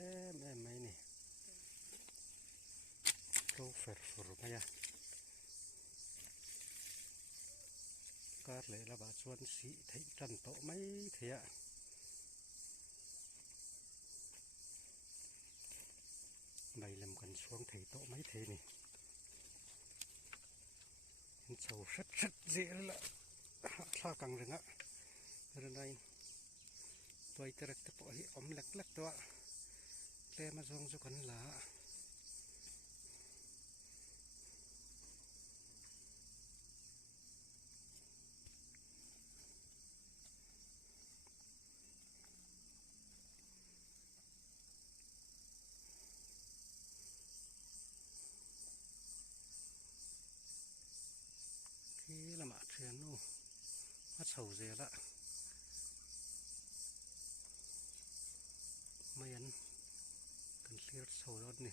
em mấy nè câu phật phù mày à cát lệ là bà xuân sĩ thấy trần tổ mấy thế ạ mày làm cần xuống thấy tổ mấy thế nè sầu rất dễ là sao càng rừng á rồi đây tôi tự tập bỏ hi ấm lắc lắc đó để mà dùng cho con lá khi là mạ thuyền luôn mắt sầu dễ lạ mấy anh cần xịt sầu đó nè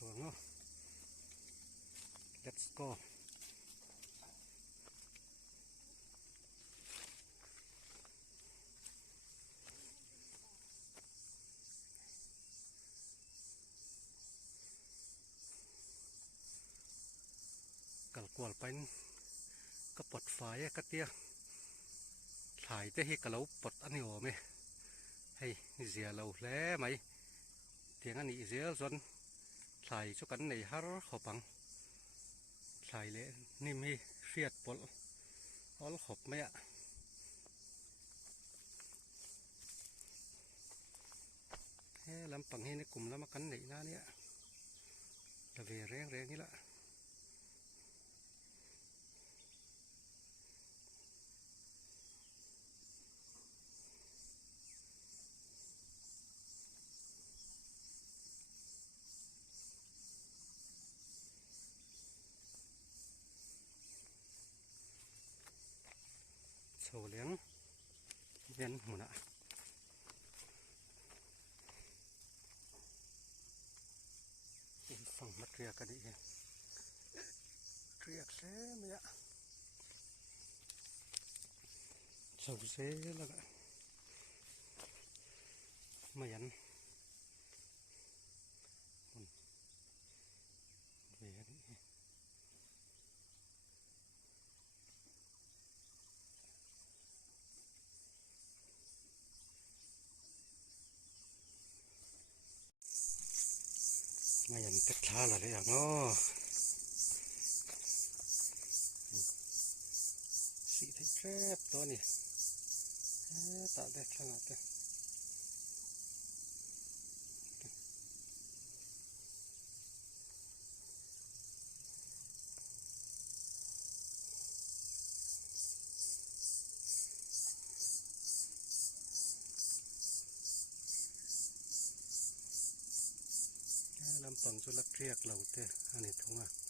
sầu nó let's goกัลกวลไปก็ปลดไฟก็เตี้ยถ่ายแต่ให้กะเราปลดอันนี้ออกไหมให้เสียเราแล้วไหมเตียงอันนี้เสียจนถ่ายชุกันในฮาร์ขบังถ่ายเลยนี่มีเสียดปลดเอาขบไหมอ่ะให้ลำปังให้ในกลุ่มแล้วมากันไหนหน้านี้ระเวแรงนี่ละโซเลี้ยงเวียนหัวหน้าเป็นฝั่งมัดเรียกกันดีเรียกเซ่ไหมอะโซเซ่แล้วก็มายันเวียนมายันติดท่าอะไรอย่างง้อสีไทยแคบตัวนี้ตัดได้ขนาดเด้ลำปังจุลักเรียกเราเต้อันนี้ทุ่งอ่ะ